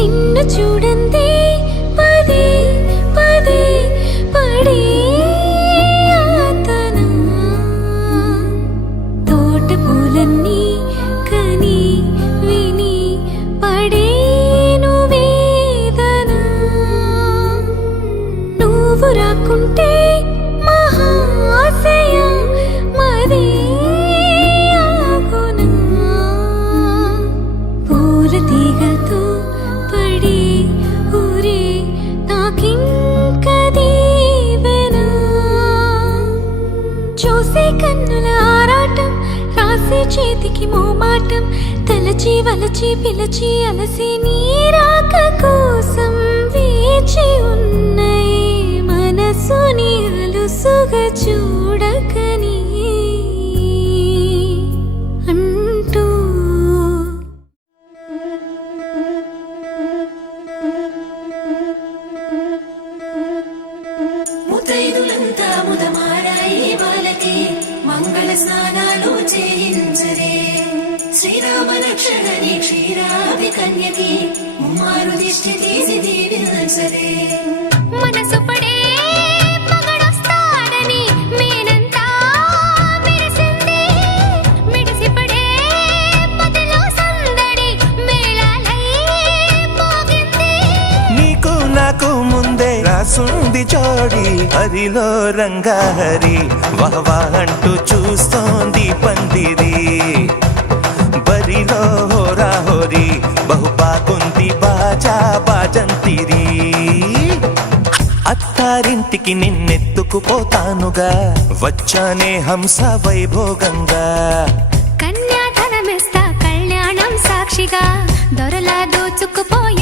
నిన్ను చూడందే పదే పదే పడే ఆతన తోట పూలన్నీ కని విని పడేను వేదన నువ్వు రాకుంటే మహాశయ మదే ఆగునా పూల తీగతో పడి ఊరే నాకింక దీవెనా చూసే కన్నుల ఆరాటం రాసే చేతికి మోమాటం తలచి వలచి పిలచి అలసి నీరాక కోసం వేచి ఉన్నై మనసుని అలుసుగా చూడకని అంటూ ముతైదులంతా ముదమారాయి బాలకి మంగళ స్నానాలు చేయించరే శ్రీరామ రక్షణని క్షీరాది కన్యకి ముమ్మారు దిష్టి తీసి దీవించరే మనసు పడే మగడొస్తాడని మేనంతా మెరిసింది మిడిసి పడే మదిలో సందడి మేళాలై మోగింది నీకు నాకు ముందే రాసుంది జోడి హరిలో రంగాహరి వహవా అంటూ చూస్తోంది పందిరి బరిలో హోరా హోరి బహుబాగుంది బాజా బాజంతిరి అత్తారింటికి నిన్నెత్తుకుపోతానుగా వచ్చానే హంస వైభోగంగా కన్యాధనమిస్తా కళ్యాణం సాక్షిగా దొరలా దోచుకుపోయి